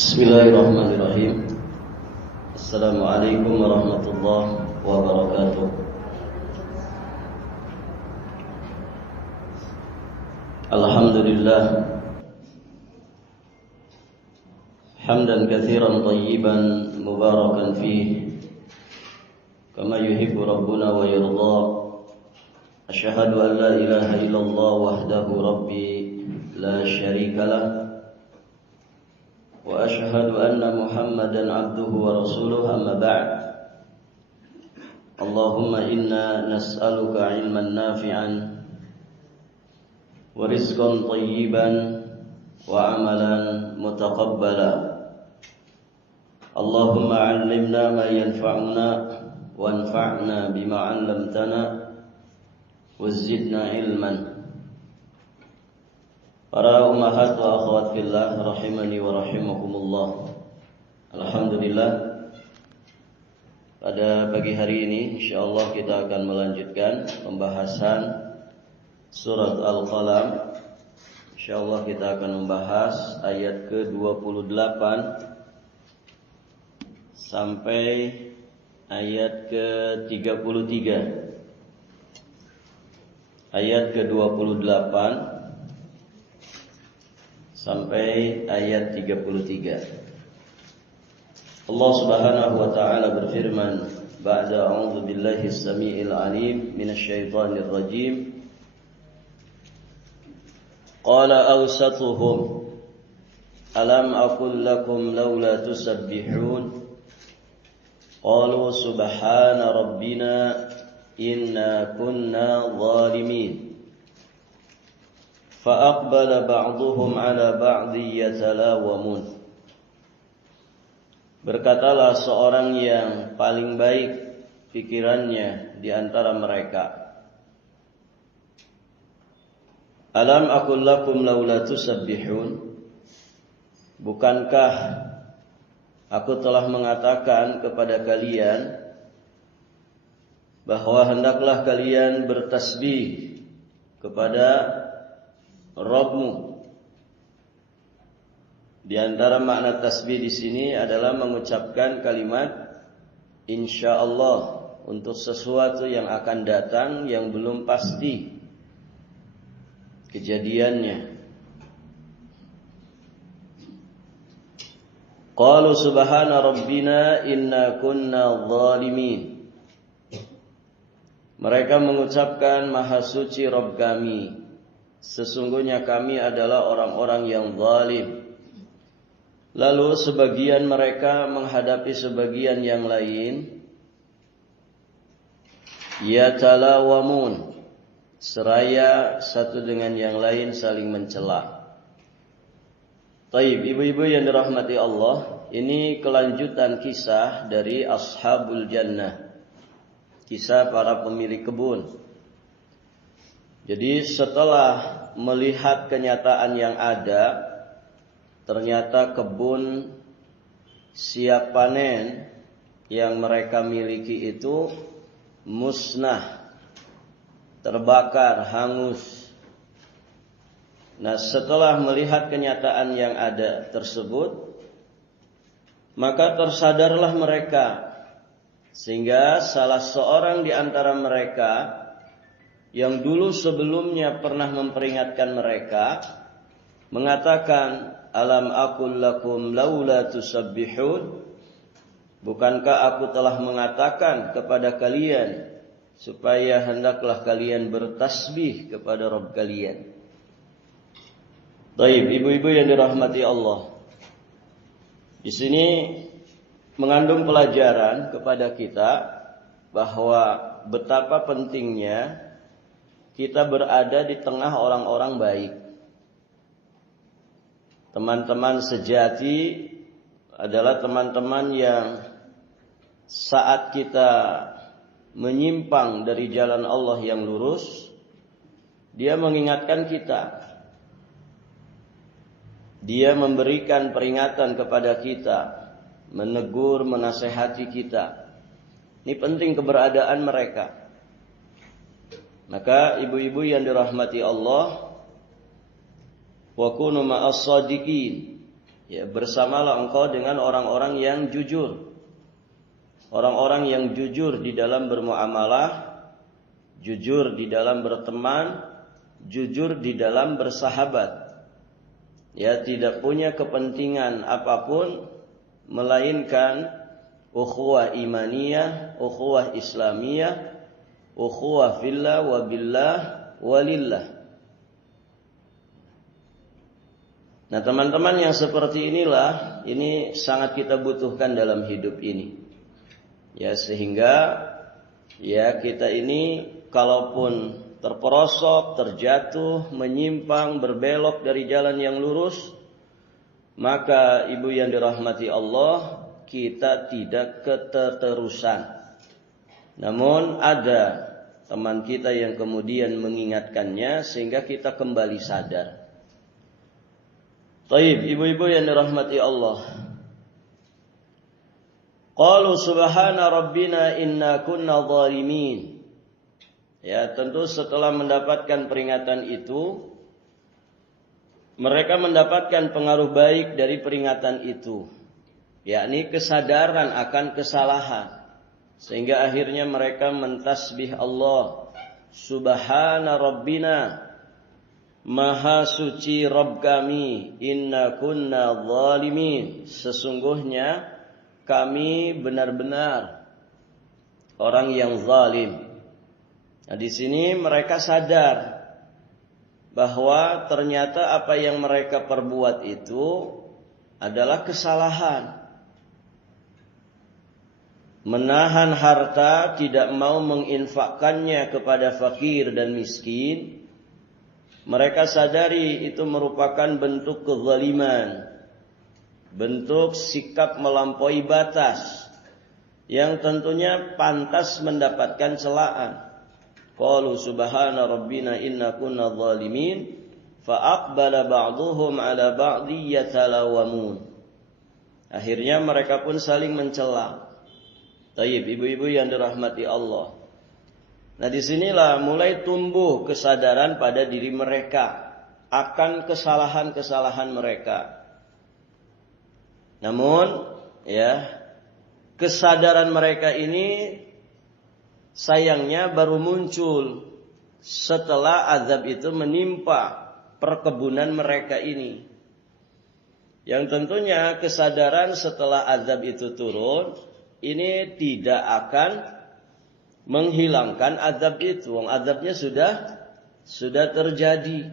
Bismillahirrahmanirrahim. Assalamualaikum warahmatullahi wabarakatuh. Alhamdulillah hamdan katsiran thayyiban mubarakan fihi kama yuhibbu rabbuna wa yarda. Asyhadu an la ilaha illallah wahdahu rabbi la syarika lah wa asyhadu anna Muhammadan abduhu wa rasuluhu, amma ba'd. Allahumma inna nas'aluka ilman nafi'an wa rizqan thayyiban wa amalan mutaqabbala. Allahumma 'allimna ma yanfa'una wanfa'na bima 'allamtana wa zidna ilman. Para ummahat wa akhwat fillah rahimani wa rahimakumullah. Alhamdulillah, pada pagi hari ini insyaallah kita akan melanjutkan pembahasan surat Al-Qalam. Insyaallah kita akan membahas ayat ke-28 sampai ayat ke-33. Ayat ke-28 sampai ayat 33. Allah Subhanahu wa taala berfirman, ba'da a'udzu billahi as-sami'il 'alim minasyaitonir rajim. Qala awsatuhum alam aqul lakum laula tusabbihun qalu subhana rabbina inna kunna zalimin. فَأَقْبَلَ بَعْضُهُمْ عَلَى بَعْضٍ يَتَلَاوَمُونَ. Berkatalah seorang yang paling baik pikirannya di antara mereka, Alam aqul lakum laula tusabbihun. Bukankah aku telah mengatakan kepada kalian bahwa hendaklah kalian bertasbih kepada Rabbmu. Di antara makna tasbih di sini adalah mengucapkan kalimat insyaallah untuk sesuatu yang akan datang yang belum pasti kejadiannya. Qalu subhana rabbina inna kunna zalimin. Mereka mengucapkan maha suci Rabb kami, sesungguhnya kami adalah orang-orang yang zalim. Lalu sebagian mereka menghadapi sebagian yang lain, yatalawamun, seraya satu dengan yang lain saling mencela. Taib, ibu-ibu yang dirahmati Allah, ini kelanjutan kisah dari Ashabul Jannah, kisah para pemilik kebun. Jadi setelah melihat kenyataan yang ada, ternyata kebun siap panen yang mereka miliki itu musnah, terbakar, hangus. Nah, setelah melihat kenyataan yang ada tersebut, maka tersadarlah mereka, sehingga salah seorang di antara mereka yang dulu sebelumnya pernah memperingatkan mereka mengatakan, alam aqul lakum laula tusabbihun. Bukankah aku telah mengatakan kepada kalian supaya hendaklah kalian bertasbih kepada Rabb kalian. Baik, ibu-ibu yang dirahmati Allah, di sini mengandung pelajaran kepada kita bahwa betapa pentingnya kita berada di tengah orang-orang baik. Teman-teman sejati adalah teman-teman yang saat kita menyimpang dari jalan Allah yang lurus, dia mengingatkan kita. Dia memberikan peringatan kepada kita, menegur, menasehati kita. Ini penting keberadaan mereka. Maka ibu-ibu yang dirahmati Allah, wa kunu ma'as-shadiqin, Ya, bersamalah engkau dengan orang-orang yang jujur. Orang-orang yang jujur di dalam bermuamalah, jujur di dalam berteman, jujur di dalam bersahabat. Ya, tidak punya kepentingan apapun melainkan ukhuwah imaniyah, ukhuwah islamiyah, ukhuwah fillah wa billah walillah. Nah, teman-teman yang seperti inilah, ini sangat kita butuhkan dalam hidup ini. Ya, sehingga ya kita ini kalaupun terperosok, terjatuh, menyimpang, berbelok dari jalan yang lurus, maka ibu yang dirahmati Allah, kita tidak keterusan. Namun ada teman kita yang kemudian mengingatkannya sehingga kita kembali sadar. Taib, ibu-ibu yang dirahmati Allah. Qalu subhana rabbina inna kunna zalimin. Ya, tentu setelah mendapatkan peringatan itu, mereka mendapatkan pengaruh baik dari peringatan itu, yakni kesadaran akan kesalahan, sehingga akhirnya mereka mentasbih Allah. Subhana rabbina, maha suci Rabb kami, inna kunna zalimin, sesungguhnya kami benar-benar orang yang zalim. Nah, di sini mereka sadar bahwa ternyata apa yang mereka perbuat itu adalah kesalahan. Menahan harta, tidak mau menginfakkannya kepada fakir dan miskin. Mereka sadari itu merupakan bentuk kezaliman, bentuk sikap melampaui batas yang tentunya pantas mendapatkan celaan. Qalu subhana rabbina inna kunna zalimin fa aqbala ba'dhum ala ba'dhi yatalawamun. Akhirnya mereka pun saling mencela. Taib, ibu-ibu yang dirahmati Allah. Nah, disinilah mulai tumbuh kesadaran pada diri mereka akan kesalahan-kesalahan mereka. Namun, ya, kesadaran mereka ini sayangnya baru muncul setelah azab itu menimpa perkebunan mereka ini. Yang tentunya kesadaran setelah azab itu turun, ini tidak akan menghilangkan azab itu. Azabnya sudah terjadi.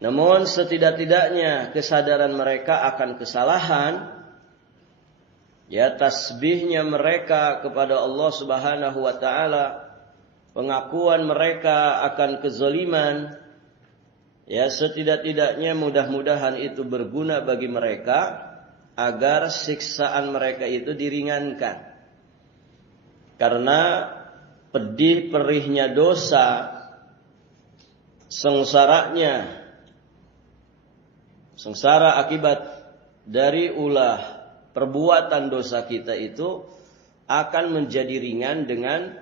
Namun setidak-tidaknya kesadaran mereka akan kesalahan, ya, tasbihnya mereka kepada Allah Subhanahu wa taala, pengakuan mereka akan kezaliman, ya, setidak-tidaknya mudah-mudahan itu berguna bagi mereka agar siksaan mereka itu diringankan. Karena pedih perihnya dosa, sengsara akibat dari ulah perbuatan dosa kita itu akan menjadi ringan dengan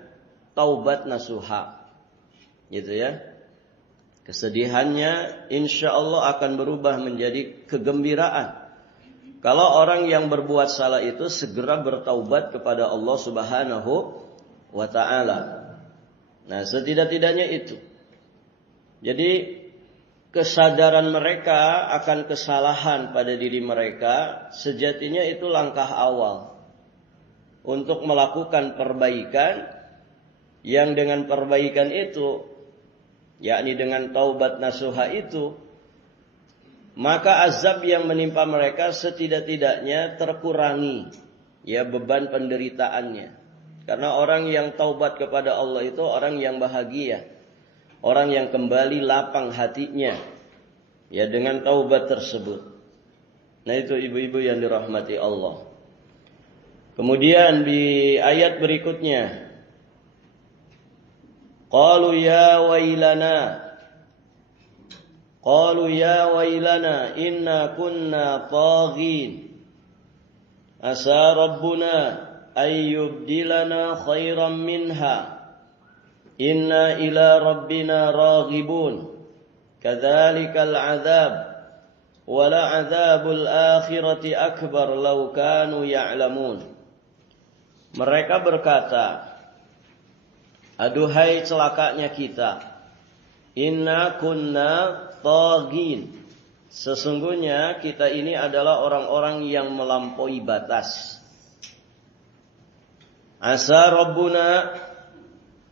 taubat nasuha. Gitu ya. Kesedihannya insya Allah akan berubah menjadi kegembiraan. Kalau orang yang berbuat salah itu segera bertaubat kepada Allah Subhanahu wa ta'ala. Nah, setidak-tidaknya itu. Jadi kesadaran mereka akan kesalahan pada diri mereka sejatinya itu langkah awal untuk melakukan perbaikan, yang dengan perbaikan itu, yakni dengan taubat nasuha itu, maka azab yang menimpa mereka setidak-tidaknya terkurangi, ya, beban penderitaannya. Karena orang yang taubat kepada Allah itu orang yang bahagia, orang yang kembali lapang hatinya, ya, dengan taubat tersebut. Nah, itu ibu-ibu yang dirahmati Allah. Kemudian di ayat berikutnya, Qalu ya wailana inna kunna taghin asa rabbuna ayyubdilana khairan minha inna ila rabbina raghibun kadzalikal azab wala 'adzabul akhirati akbar law kanu ya'lamun. Mereka berkata, aduhai celakanya kita, inna kunna taghin. Sesungguhnya kita ini adalah orang-orang yang melampaui batas. Asa Rabbuna,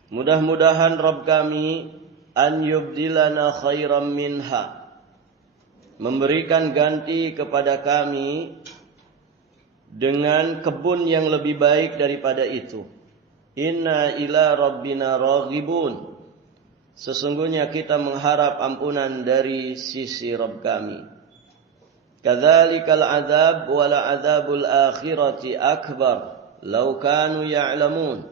mudah-mudahan Rabb kami, an yubdilana khairam minha, memberikan ganti kepada kami dengan kebun yang lebih baik daripada itu. Inna ila rabbina raghibun. Sesungguhnya kita mengharap ampunan dari sisi Rabb kami. Kadzalikal adzab wala adzabul akhirati akbar law kanu ya'lamun.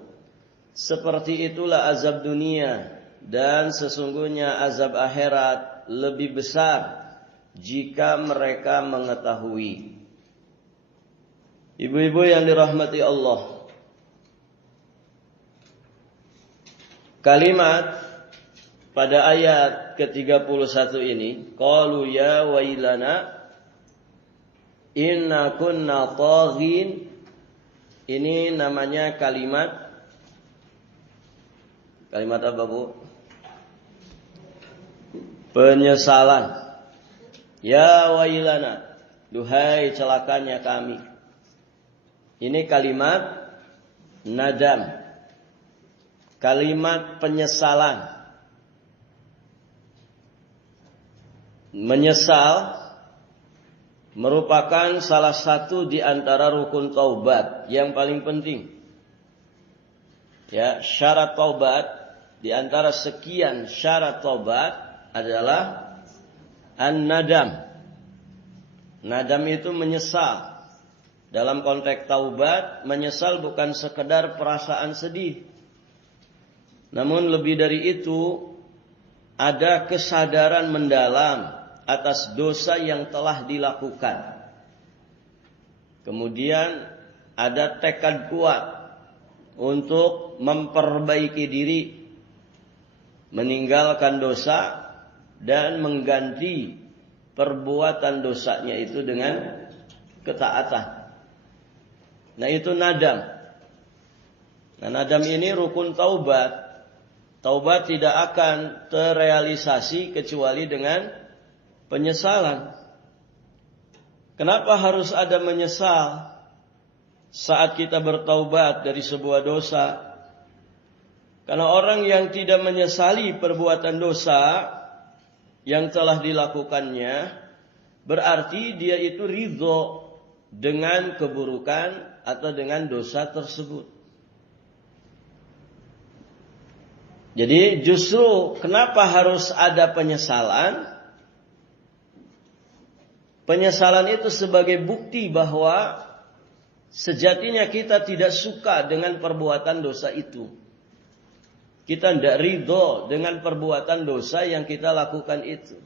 Seperti itulah azab dunia, dan sesungguhnya azab akhirat lebih besar jika mereka mengetahui. Ibu-ibu yang dirahmati Allah, kalimat pada ayat ke-31 ini, qalu ya wailana inna kunna taghin, ini namanya kalimat apa, Bu? Penyesalan. Ya wailana, duhai celakanya kami. Ini kalimat nadam, kalimat penyesalan. Menyesal merupakan salah satu di antara rukun taubat yang paling penting. Ya, syarat taubat, di antara sekian syarat taubat adalah an-nadam. Nadam itu menyesal. Dalam konteks taubat, menyesal bukan sekedar perasaan sedih. Namun lebih dari itu, ada kesadaran mendalam atas dosa yang telah dilakukan. Kemudian ada tekad kuat untuk memperbaiki diri, meninggalkan dosa dan mengganti perbuatan dosanya itu dengan ketaatan. Nah, itu nadam. Nah, nadam ini rukun taubat. Taubat tidak akan terrealisasi kecuali dengan penyesalan. Kenapa harus ada menyesal saat kita bertaubat dari sebuah dosa? Karena orang yang tidak menyesali perbuatan dosa yang telah dilakukannya, berarti dia itu ridho dengan keburukan atau dengan dosa tersebut. Jadi justru kenapa harus ada penyesalan? Penyesalan itu sebagai bukti bahwa sejatinya kita tidak suka dengan perbuatan dosa itu. Kita tidak ridho dengan perbuatan dosa yang kita lakukan itu.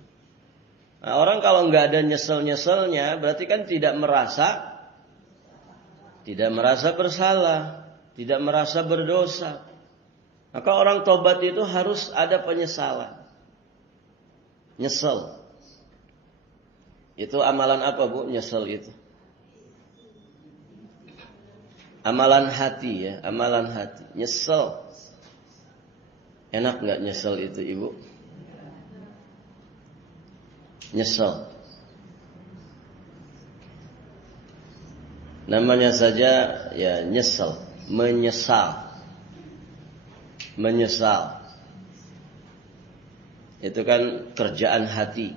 Nah, orang kalau nggak ada nyesel-nyeselnya, berarti kan tidak merasa bersalah, tidak merasa berdosa. Maka orang tobat itu harus ada penyesalan. Nyesel. Itu amalan apa, Bu? Nyesel itu. Amalan hati ya, amalan hati. Nyesel. Enak nggak nyesel itu, Ibu? Nyesel. Namanya saja ya nyesel, menyesal. Menyesal. Itu kan kerjaan hati.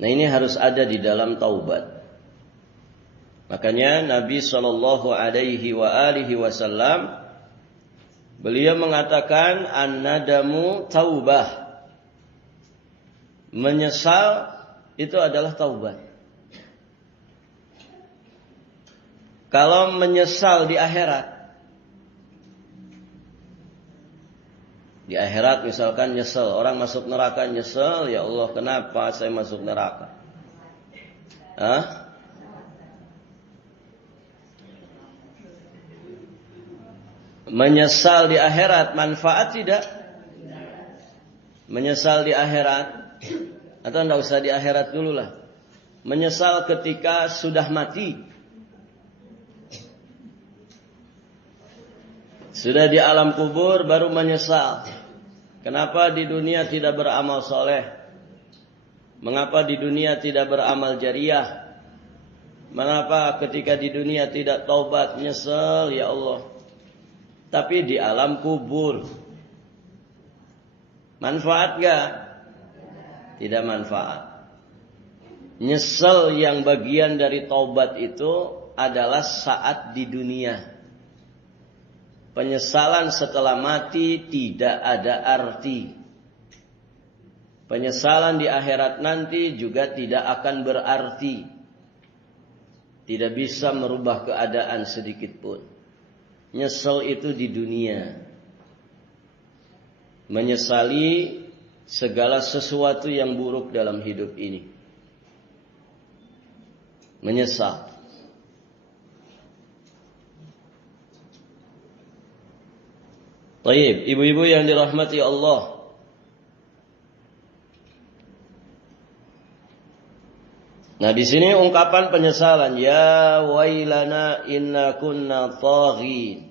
Nah, ini harus ada di dalam taubat. Makanya Nabi SAW beliau mengatakan an-nadamu taubah. Menyesal itu adalah taubat. Kalau menyesal di akhirat misalkan nyesel, orang masuk neraka nyesel, ya Allah kenapa saya masuk neraka? Menyesal di akhirat manfaat tidak? Menyesal di akhirat Atau tidak usah di akhirat dulu lah. Menyesal ketika sudah mati. Sudah di alam kubur baru menyesal. Kenapa di dunia tidak beramal soleh? Mengapa di dunia tidak beramal jariah? Mengapa ketika di dunia tidak taubat? Nyesel ya Allah. Tapi di alam kubur manfaat gak? Tidak manfaat. Nyesel yang bagian dari taubat itu adalah saat di dunia. Penyesalan setelah mati tidak ada arti. Penyesalan di akhirat nanti juga tidak akan berarti. Tidak bisa merubah keadaan sedikit pun. Nyesel itu di dunia. Menyesali segala sesuatu yang buruk dalam hidup ini. Menyesal. Baik, ibu-ibu yang dirahmati Allah. Nah, di sini ungkapan penyesalan, ya wailana inna kunna taghin.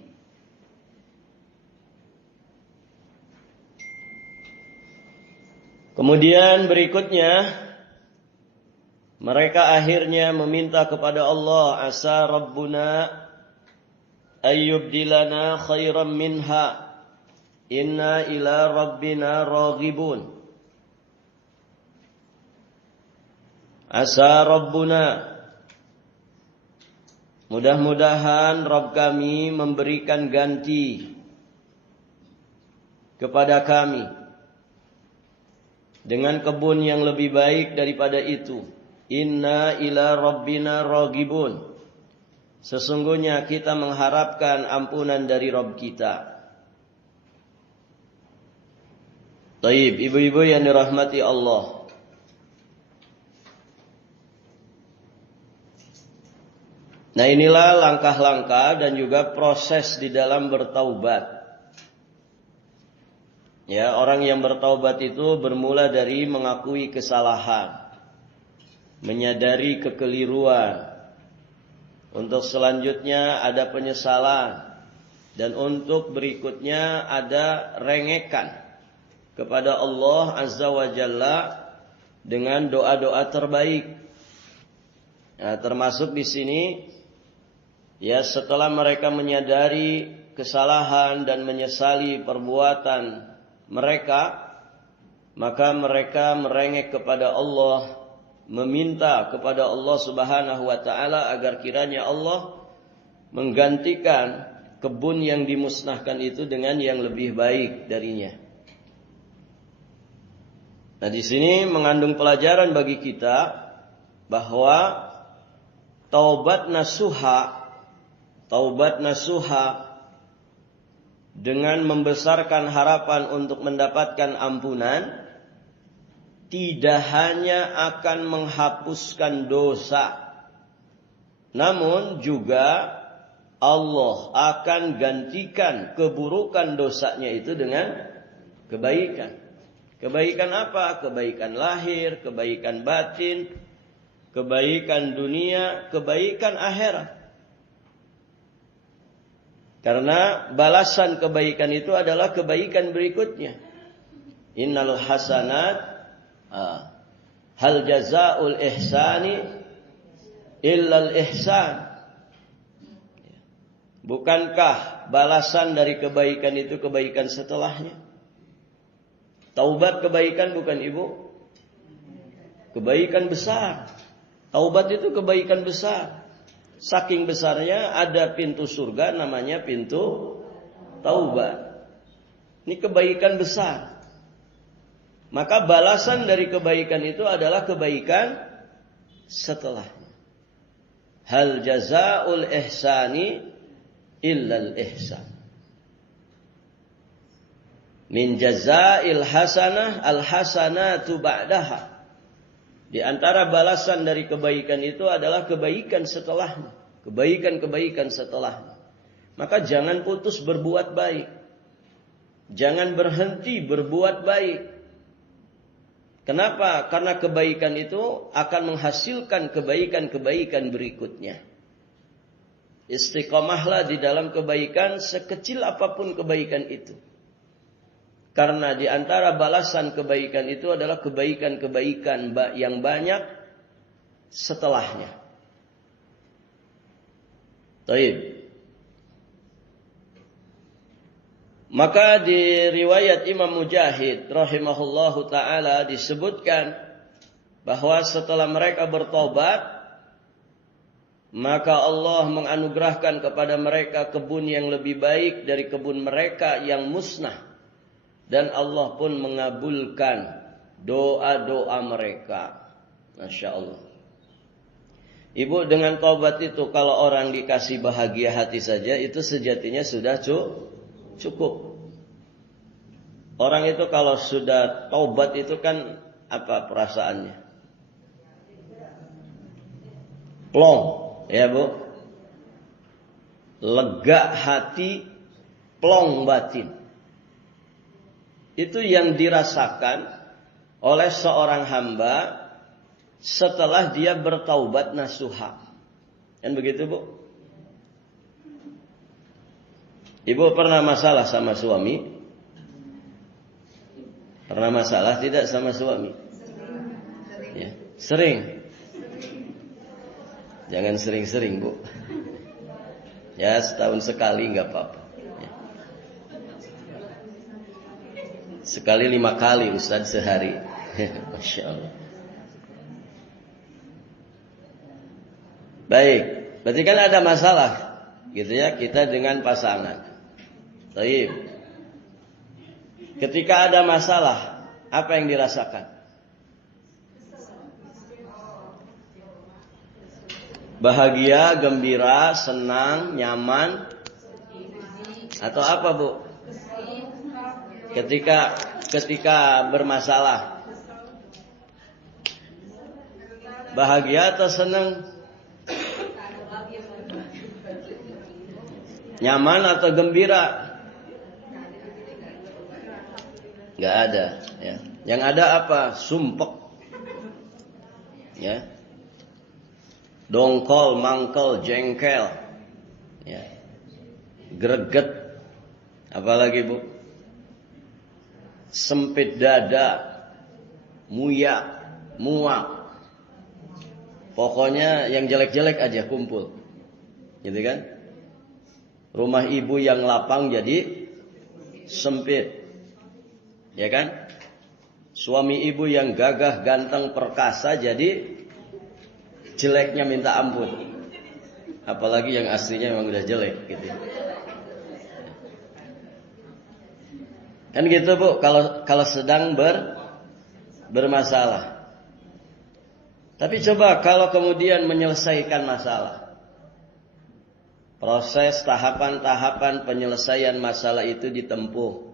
Kemudian berikutnya mereka akhirnya meminta kepada Allah, asa rabbuna ayyubdilana khairan minha inna ila rabbina raghibun. Asa rabbuna, mudah-mudahan Rabb kami memberikan ganti kepada kami dengan kebun yang lebih baik daripada itu. Inna ila rabbina raghibun. Sesungguhnya kita mengharapkan ampunan dari Rabb kita. Taib, ibu-ibu yang dirahmati Allah. Nah, inilah langkah-langkah dan juga proses di dalam bertaubat. Ya, orang yang bertaubat itu bermula dari mengakui kesalahan, menyadari kekeliruan. Untuk selanjutnya ada penyesalan, dan untuk berikutnya ada rengekan kepada Allah Azza wa Jalla dengan doa-doa terbaik. Nah, termasuk di sini ya, setelah mereka menyadari kesalahan dan menyesali perbuatan mereka, maka mereka merengek kepada Allah, meminta kepada Allah Subhanahu wa taala agar kiranya Allah menggantikan kebun yang dimusnahkan itu dengan yang lebih baik darinya. Nah, di sini mengandung pelajaran bagi kita bahwa taubat nasuha dengan membesarkan harapan untuk mendapatkan ampunan tidak hanya akan menghapuskan dosa, namun juga Allah akan gantikan keburukan dosanya itu dengan kebaikan. Kebaikan apa? Kebaikan lahir, kebaikan batin, kebaikan dunia, kebaikan akhirat. Karena balasan kebaikan itu adalah kebaikan berikutnya. Innal hasanat hal jazaa'ul ihsani illal ihsan. Bukankah balasan dari kebaikan itu kebaikan setelahnya? Taubat kebaikan bukan ibu? Kebaikan besar. Taubat itu kebaikan besar. Saking besarnya ada pintu surga namanya pintu taubat. Ini kebaikan besar. Maka balasan dari kebaikan itu adalah kebaikan setelahnya. Hal jazaa'ul ihsani illal ihsan. Min jazaa'il hasanah al hasanatu ba'daha. Di antara balasan dari kebaikan itu adalah kebaikan setelahnya. Kebaikan-kebaikan setelahnya. Maka jangan putus berbuat baik. Jangan berhenti berbuat baik. Kenapa? Karena kebaikan itu akan menghasilkan kebaikan-kebaikan berikutnya. Istiqomahlah di dalam kebaikan sekecil apapun kebaikan itu. Karena di antara balasan kebaikan itu adalah kebaikan-kebaikan yang banyak setelahnya. Baik. Maka di riwayat Imam Mujahid rahimahullahu ta'ala disebutkan bahwa setelah mereka bertobat, maka Allah menganugerahkan kepada mereka kebun yang lebih baik dari kebun mereka yang musnah. Dan Allah pun mengabulkan doa-doa mereka. Masya Allah. Ibu, dengan taubat itu kalau orang dikasih bahagia hati saja, itu sejatinya sudah cukup. Orang itu kalau sudah taubat itu kan apa perasaannya? Plong, ya Bu. Lega hati, plong batin. Itu yang dirasakan oleh seorang hamba setelah dia bertaubat nasuha. Kan begitu, Bu? Ibu pernah masalah sama suami? Pernah masalah tidak sama suami? Ya, sering. Jangan sering-sering, Bu. Ya, setahun sekali nggak apa-apa. Ya. Sekali 5 kali Ustaz sehari. Masya Allah. Baik, berarti kan ada masalah gitu ya kita dengan pasangan. Baik. Ketika ada masalah, apa yang dirasakan? Bahagia, gembira, senang, nyaman, atau apa, Bu? Ketika bermasalah, bahagia atau senang? Nyaman atau gembira? Gak ada. Ya. Yang ada apa? Sumpek. Ya. Dongkol, mangkel, jengkel. Ya. Greget. Apalagi, Bu? Sempit dada. Muyak. Muak. Pokoknya yang jelek-jelek aja kumpul. Gitu kan? Rumah ibu yang lapang jadi sempit. Ya kan? Suami ibu yang gagah, ganteng, perkasa jadi jeleknya minta ampun. Apalagi yang aslinya memang udah jelek gitu. Kan gitu, Bu, kalau sedang bermasalah. Tapi coba kalau kemudian menyelesaikan masalah. Proses tahapan-tahapan penyelesaian masalah itu ditempuh.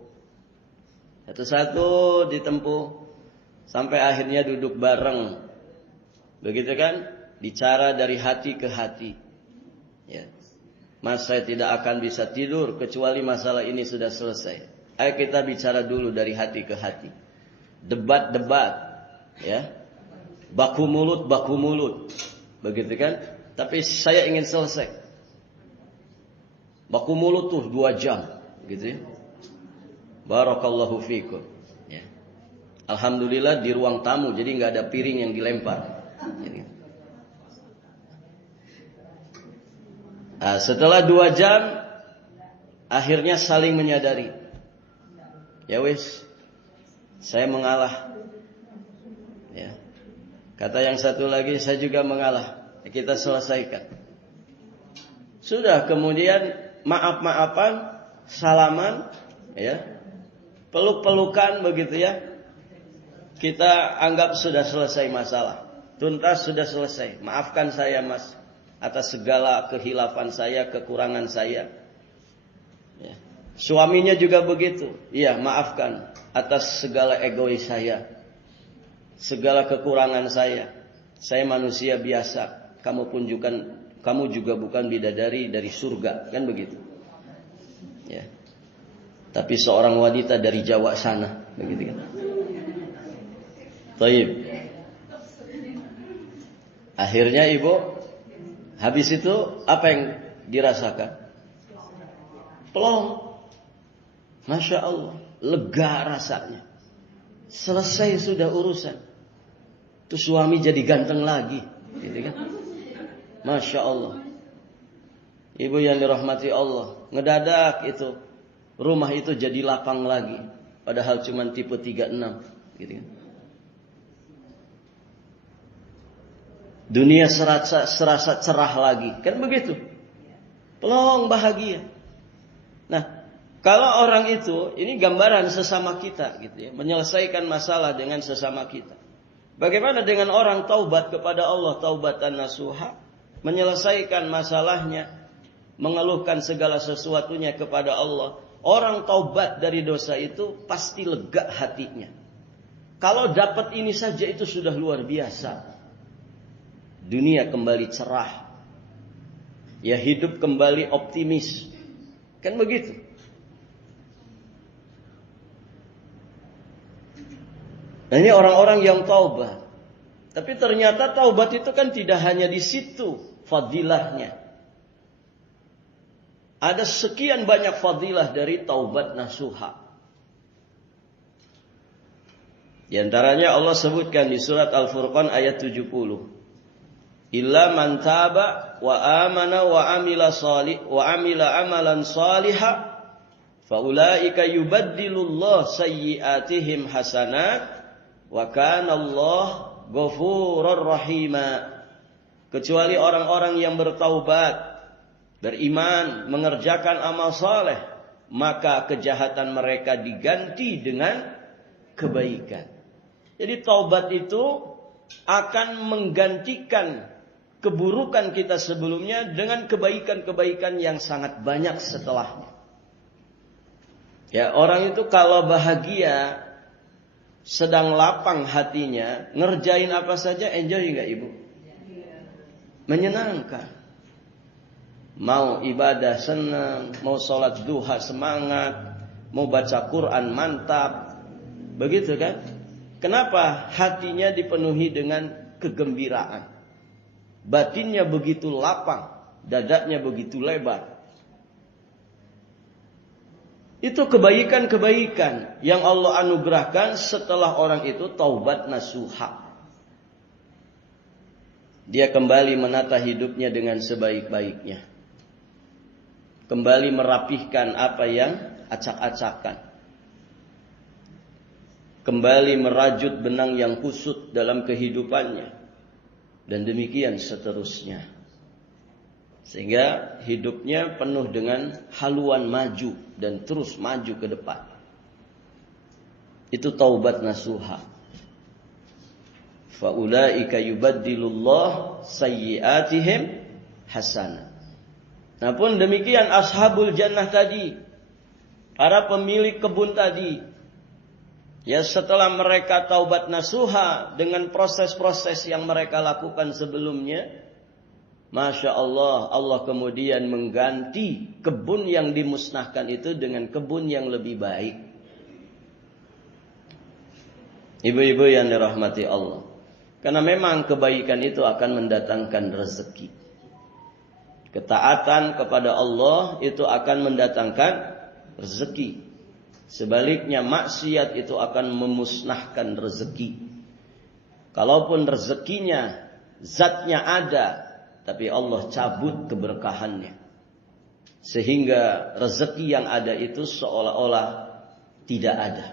Satu-satu ditempuh. Sampai akhirnya duduk bareng. Begitu kan? Bicara dari hati ke hati. Ya. Mas, saya tidak akan bisa tidur kecuali masalah ini sudah selesai. Ayo kita bicara dulu dari hati ke hati. Debat-debat. Ya. Baku mulut. Begitu kan? Tapi saya ingin selesai. Baku mulut tuh 2 jam, gitu ya. Barakallahu fikum. Ya. Alhamdulillah di ruang tamu, jadi nggak ada piring yang dilempar. Nah, setelah 2 jam, akhirnya saling menyadari. Ya wis, saya mengalah. Ya. Kata yang satu lagi, saya juga mengalah. Kita selesaikan. Sudah kemudian maaf-maafan, salaman, ya, peluk-pelukan begitu ya. Kita anggap sudah selesai masalah, tuntas sudah selesai. Maafkan saya, Mas, atas segala kehilafan saya, kekurangan saya. Ya. Suaminya juga begitu. Iya, maafkan atas segala egois saya, segala kekurangan saya. Saya manusia biasa. Kamu juga bukan bidadari dari surga, kan begitu. Ya. Tapi seorang wanita dari Jawa sana, begitu kan. Taib. Akhirnya ibu, habis itu apa yang dirasakan? Plong. Masya Allah, lega rasanya. Selesai sudah urusan. Tuh suami jadi ganteng lagi, gitu kan? Masya Allah. Ibu yang dirahmati Allah, ngedadak itu rumah itu jadi lapang lagi, padahal cuma tipe 36, gitu kan? Dunia serasa cerah lagi, kan begitu? Pelong bahagia. Nah, kalau orang itu, ini gambaran sesama kita, gitu ya, menyelesaikan masalah dengan sesama kita. Bagaimana dengan orang taubat kepada Allah, taubatan nasuha, menyelesaikan masalahnya, mengeluhkan segala sesuatunya kepada Allah. Orang taubat dari dosa itu pasti lega hatinya. Kalau dapat ini saja itu sudah luar biasa. Dunia kembali cerah. Ya, hidup kembali optimis. Kan begitu. Nah, ini orang-orang yang taubat. Tapi ternyata taubat itu kan tidak hanya di situ fadilahnya. Ada sekian banyak fadilah dari taubat nasuha. Di antaranya Allah sebutkan di surat Al-Furqan ayat 70. Illa man taba wa amana wa amila amalan salihah faulaika yubaddilullah sayyiatihim hasanat wa kana Allah ghafurur rahima. Kecuali orang-orang yang bertaubat, beriman, mengerjakan amal saleh, maka kejahatan mereka diganti dengan kebaikan. Jadi taubat itu akan menggantikan keburukan kita sebelumnya dengan kebaikan-kebaikan yang sangat banyak setelahnya. Ya, orang itu kalau bahagia, sedang lapang hatinya, ngerjain apa saja enjoy enggak ibu? Menyenangkan. Mau ibadah senang, mau sholat duha semangat, mau baca Quran mantap. Begitu kan? Kenapa? Hatinya dipenuhi dengan kegembiraan. Batinnya begitu lapang, dadanya begitu lebar. Itu kebaikan-kebaikan yang Allah anugerahkan setelah orang itu taubat nasuha. Dia kembali menata hidupnya dengan sebaik-baiknya. Kembali merapihkan apa yang acak-acakan. Kembali merajut benang yang kusut dalam kehidupannya. Dan demikian seterusnya. Sehingga hidupnya penuh dengan haluan maju dan terus maju ke depan. Itu taubat nasuha. Faulaika yubaddilullah sayyiatihim hasanah. Namun demikian ashabul jannah tadi, para pemilik kebun tadi, ya setelah mereka taubat nasuha dengan proses-proses yang mereka lakukan sebelumnya, Masya Allah, Allah kemudian mengganti kebun yang dimusnahkan itu dengan kebun yang lebih baik. Ibu-ibu yang dirahmati Allah. Karena memang kebaikan itu akan mendatangkan rezeki. Ketaatan kepada Allah itu akan mendatangkan rezeki. Sebaliknya maksiat itu akan memusnahkan rezeki. Kalaupun rezekinya, zatnya ada, tapi Allah cabut keberkahannya. Sehingga rezeki yang ada itu seolah-olah tidak ada.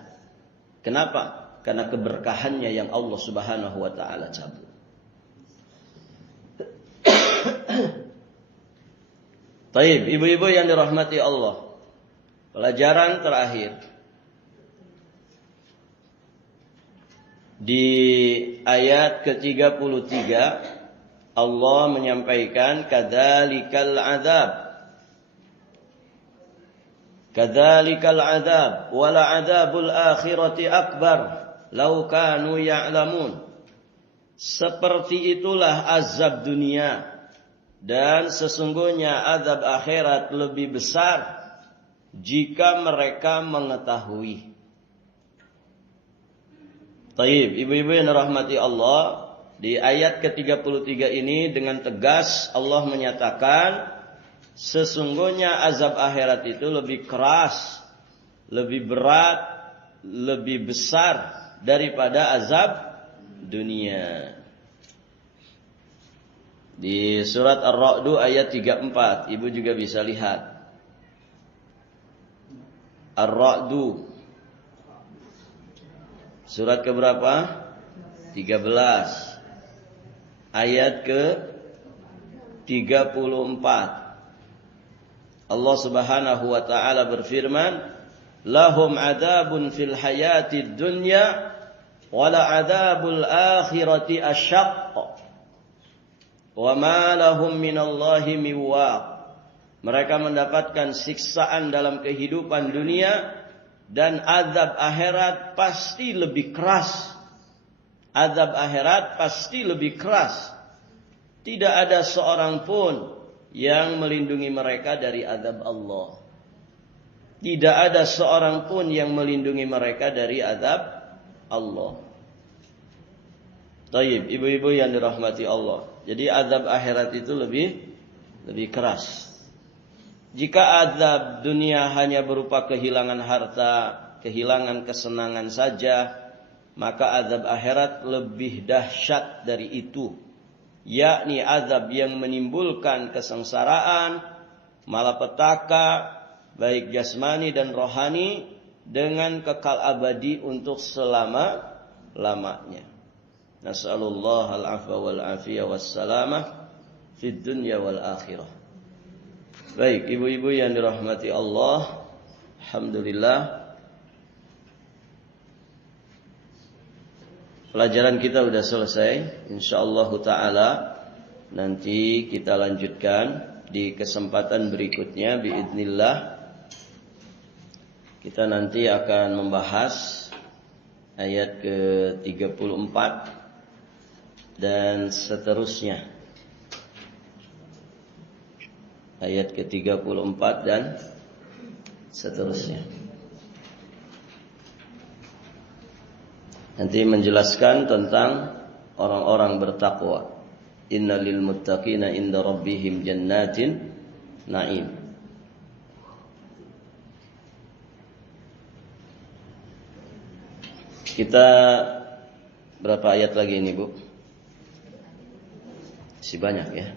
Kenapa? Karena keberkahannya yang Allah Subhanahu wa ta'ala cabut. Taib, ibu-ibu yang dirahmati Allah. Pelajaran terakhir di ayat ke-33 Allah menyampaikan kadzalikal adzab wala adzabul akhirati akbar law kanu ya'lamun. Seperti itulah azab dunia dan sesungguhnya azab akhirat lebih besar jika mereka mengetahui. Taib, ibu-ibu yang dirahmati Allah, di ayat ke-33 ini dengan tegas Allah menyatakan sesungguhnya azab akhirat itu lebih keras, lebih berat, lebih besar daripada azab dunia. Di surat Ar-Ra'd ayat 34, ibu juga bisa lihat. Ar-Ra'd surat keberapa? 13. Ayat ke-34. Allah Subhanahu wa taala berfirman, "Lahum adzabun fil hayatid dunya wa la adzabul akhirati asyaqq. Wa ma lahum minallahi min waq." Mereka mendapatkan siksaan dalam kehidupan dunia dan azab akhirat pasti lebih keras. Azab akhirat pasti lebih keras. Tidak ada seorang pun yang melindungi mereka dari azab Allah. Tidak ada seorang pun yang melindungi mereka dari azab Allah. Taib, ibu-ibu yang dirahmati Allah. Jadi azab akhirat itu lebih keras. Jika azab dunia hanya berupa kehilangan harta, kehilangan kesenangan saja, maka azab akhirat lebih dahsyat dari itu, yakni azab yang menimbulkan kesengsaraan, malapetaka, baik jasmani dan rohani, dengan kekal abadi untuk selama-lamanya. Nas'alullah al-afwa wal-afiyah wassalamah fid dunya wal akhirah. Baik, ibu-ibu yang dirahmati Allah, alhamdulillah pelajaran kita sudah selesai. InsyaAllah ta'ala nanti kita lanjutkan di kesempatan berikutnya biidznillah. Kita nanti akan membahas ayat ke-34 dan seterusnya. Ayat ke-34 dan seterusnya. Nanti menjelaskan tentang orang-orang bertakwa. Innalil muttaqina inda rabbihim jannatin na'im. Kita berapa ayat lagi ini, Bu? Masih banyak ya.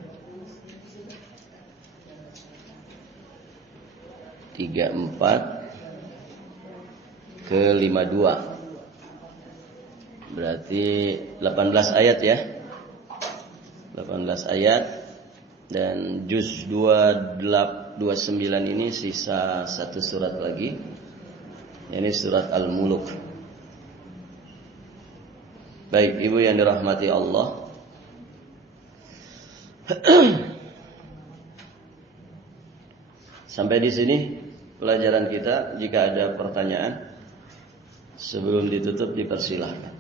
34 ke 52. Berarti 18 ayat ya. 18 ayat dan juz 29 ini sisa satu surat lagi. Ini surat Al-Muluk. Baik, ibu yang dirahmati Allah. Sampai di sini pelajaran kita. Jika ada pertanyaan sebelum ditutup dipersilahkan.